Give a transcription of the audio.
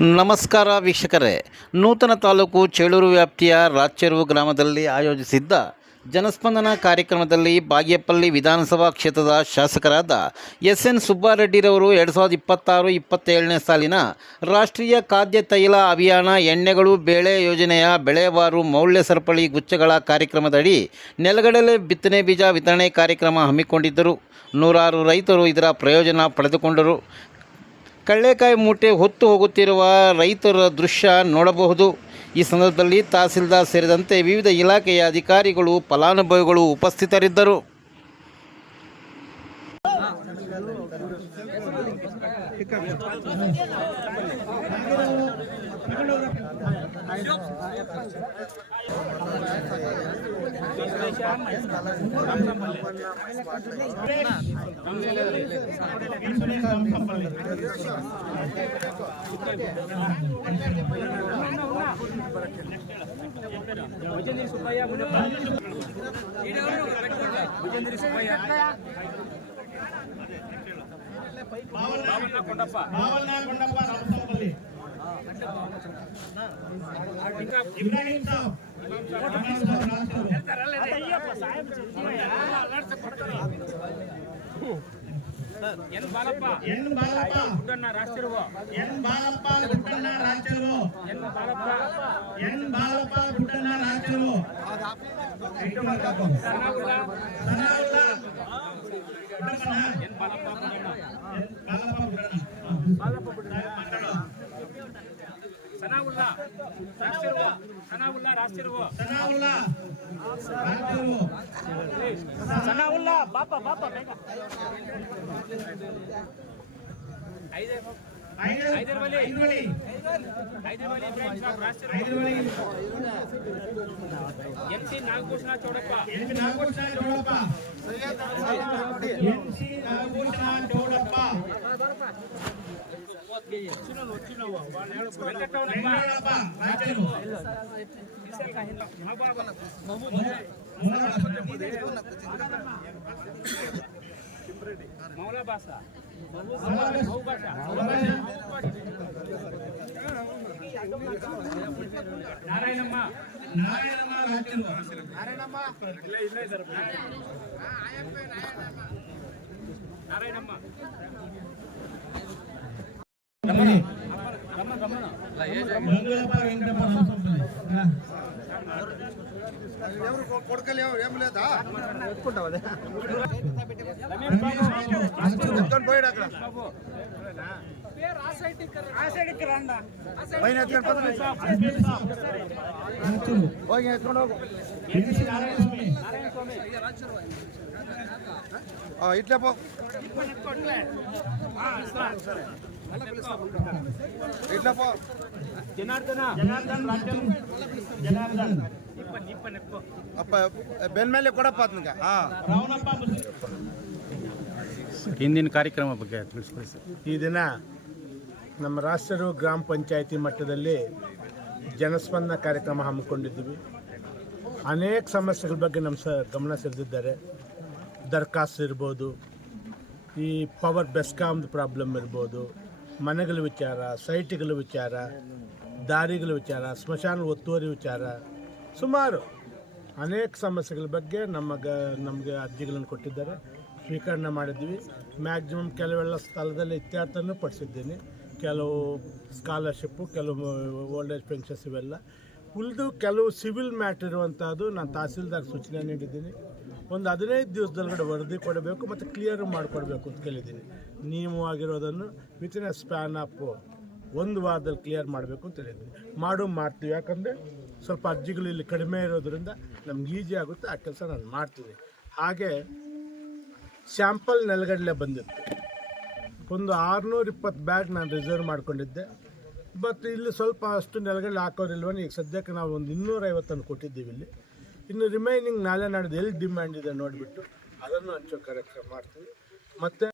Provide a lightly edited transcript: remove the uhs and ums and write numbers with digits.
ನಮಸ್ಕಾರ ವೀಕ್ಷಕರೇ, ನೂತನ ತಾಲೂಕು ಚೇಳೂರು ವ್ಯಾಪ್ತಿಯ ರಾಚೆರುವು ಗ್ರಾಮದಲ್ಲಿ ಆಯೋಜಿಸಿದ್ದ ಜನಸ್ಪಂದನ ಕಾರ್ಯಕ್ರಮದಲ್ಲಿ ಬಾಗೇಪಲ್ಲಿ ವಿಧಾನಸಭಾ ಕ್ಷೇತ್ರದ ಶಾಸಕರಾದ ಎಸ್.ಎನ್. ಸುಬ್ಬಾರೆಡ್ಡಿರವರು 2026-27ನೇ ಸಾಲಿನ ರಾಷ್ಟ್ರೀಯ ಖಾದ್ಯ ತೈಲ ಅಭಿಯಾನ ಎಣ್ಣೆಗಳು ಬೇಳೆ ಯೋಜನೆಯ ಬೆಳೆವಾರು ಮೌಲ್ಯ ಸರಪಳಿ ಗುಚ್ಛಗಳ ಕಾರ್ಯಕ್ರಮದಡಿ ನೆಲಗಡಲೆ ಬಿತ್ತನೆ ಬೀಜ ವಿತರಣೆ ಕಾರ್ಯಕ್ರಮ ಹಮ್ಮಿಕೊಂಡಿದ್ದರು. ನೂರಾರು ರೈತರು ಇದರ ಪ್ರಯೋಜನ ಪಡೆದುಕೊಂಡರು. ಕಳ್ಳೆಕಾಯಿ ಮೂಟೆ ಹೊತ್ತು ಹೋಗುತ್ತಿರುವ ರೈತರ ದೃಶ್ಯ ನೋಡಬಹುದು. ಈ ಸಂದರ್ಭದಲ್ಲಿ ತಹಸೀಲ್ದಾರ್ ಸೇರಿದಂತೆ ವಿವಿಧ ಇಲಾಖೆಯ ಅಧಿಕಾರಿಗಳು, ಫಲಾನುಭವಿಗಳು ಉಪಸ್ಥಿತರಿದ್ದರು. ಎನ್ ಬಾಲಪ್ಪ ಗುಡ್ಡಣ್ಣ ರಾಷ್ಟ್ರೀಯ ಎನ್ ಬಾಲಪ್ಪ ಗುಡ್ಡಣ್ಣ ರಾಷ್ಟ್ರೀಯ ಎನ್ ಬಾಲಪ್ಪ ಗುಡ್ಡಣ್ಣ ರಾಷ್ಟ್ರೀಯ ಎನ್ ಬಾಲಪ್ಪ ಸನಾವುಲ್ಲಾ ರಾಷ್ಟ್ರೀಯ ಸನಾವುಲ್ಲಾ ರಾಷ್ಟ್ರೀಯ ಸನಾವುಲ್ಲಾ ಬಾಪ ಎಂಸಿ ನಾಗಭೂಷಣ ಚೌಡಪ್ಪ ಮೌಲಾ ಬಾಸಾ ನಾರಾಯಣಮ್ಮ కొడుకలే ఏం లేదా పోయాడు అక్కడ ఇట్లా పో ఇట్లా పో ಬೆನ್ ಮೇಲೆ ಕೊಡಪ್ಪ ಅದನ್ನ ಇಂದಿನ ಕಾರ್ಯಕ್ರಮ ಬಗ್ಗೆ ತಿಳಿಸ್ಕೊಡಿ ಸರ್. ಈ ದಿನ ನಮ್ಮ ರಾಷ್ಟ್ರೀಯ ಗ್ರಾಮ ಪಂಚಾಯಿತಿ ಮಟ್ಟದಲ್ಲಿ ಜನಸ್ಪಂದನ ಕಾರ್ಯಕ್ರಮ ಹಮ್ಮಿಕೊಂಡಿದ್ದೀವಿ. ಅನೇಕ ಸಮಸ್ಯೆಗಳ ಬಗ್ಗೆ ನಮ್ಮ ಗಮನ ಸೆಳೆದಿದ್ದಾರೆ. ದರ್ಖಾಸ್ತು ಇರ್ಬೋದು, ಈ ಪವರ್ ಬೆಸ್ಕಾಮ್ದು ಪ್ರಾಬ್ಲಮ್ ಇರ್ಬೋದು, ಮನೆಗಳ ವಿಚಾರ, ಸೈಟ್ಗಳ ವಿಚಾರ, ದಾರಿಗಳ ವಿಚಾರ, ಸ್ಮಶಾನ ಒತ್ತುವರಿ ವಿಚಾರ, ಸುಮಾರು ಅನೇಕ ಸಮಸ್ಯೆಗಳ ಬಗ್ಗೆ ನಮಗೆ ಅರ್ಜಿಗಳನ್ನು ಕೊಟ್ಟಿದ್ದಾರೆ. ಸ್ವೀಕರಣೆ ಮಾಡಿದ್ವಿ. ಮ್ಯಾಕ್ಸಿಮಮ್ ಕೆಲವೆಲ್ಲ ಸ್ಥಳದಲ್ಲಿ ಇತ್ಯರ್ಥನೂ ಪಡಿಸಿದ್ದೀನಿ. ಕೆಲವು ಸ್ಕಾಲರ್ಶಿಪ್ಪು, ಕೆಲವು ಓಲ್ಡ್ ಏಜ್ ಪೆನ್ಷನ್ಸ್ ಇವೆಲ್ಲ ಉಳಿದು ಕೆಲವು ಸಿವಿಲ್ ಮ್ಯಾಟ್ರ್ ಇರುವಂಥದ್ದು ನಾನು ತಹಸೀಲ್ದಾರ್ ಸೂಚನೆ ನೀಡಿದ್ದೀನಿ. ಒಂದು 15 ದಿವಸದೊಳಗಡೆ ವರದಿ ಕೊಡಬೇಕು ಮತ್ತು ಕ್ಲಿಯರ್ ಮಾಡಿಕೊಡ್ಬೇಕು ಅಂತ ಕೇಳಿದ್ದೀನಿ. ನೀವು ಆಗಿರೋದನ್ನು ವಿತಿನ್ ಎ ಸ್ಪ್ಯಾನ್ ಆಫ್ 1 ವಾರದಲ್ಲಿ ಕ್ಲಿಯರ್ ಮಾಡಬೇಕು ಅಂತ ಹೇಳಿದ್ದೀನಿ. ಮಾಡ್ತೀವಿ. ಯಾಕಂದರೆ ಸ್ವಲ್ಪ ಅರ್ಜಿಗಳು ಇಲ್ಲಿ ಕಡಿಮೆ ಇರೋದ್ರಿಂದ ನಮ್ಗೆ ಈಸಿ ಆಗುತ್ತೆ. ಆ ಕೆಲಸ ನಾನು ಮಾಡ್ತೀನಿ. ಹಾಗೆ ಸ್ಯಾಂಪಲ್ ನೆಲಗಡಲೆ ಬಂದಿತ್ತು. ಒಂದು 620 ಬ್ಯಾಗ್ ನಾನು ರಿಸರ್ವ್ ಮಾಡ್ಕೊಂಡಿದ್ದೆ. ಬಟ್ ಇಲ್ಲಿ ಸ್ವಲ್ಪ ಅಷ್ಟು ನೆಲಗಡಲೆ ಹಾಕೋರಿಲ್ವೋ. ಈಗ ಸದ್ಯಕ್ಕೆ ನಾವು ಒಂದು 250 ಕೊಟ್ಟಿದ್ದೀವಿ ಇಲ್ಲಿ. ಇನ್ನು ರಿಮೈನಿಂಗ್ ನಾಳೆ ನಾಡಿದ್ದು ಎಲ್ಲಿ ಡಿಮ್ಯಾಂಡ್ ಇದೆ ನೋಡಿಬಿಟ್ಟು ಅದನ್ನು ಹಂಚೋ ಕಾರ್ಯಕ್ರಮ ಮಾಡ್ತೀವಿ. ಮತ್ತು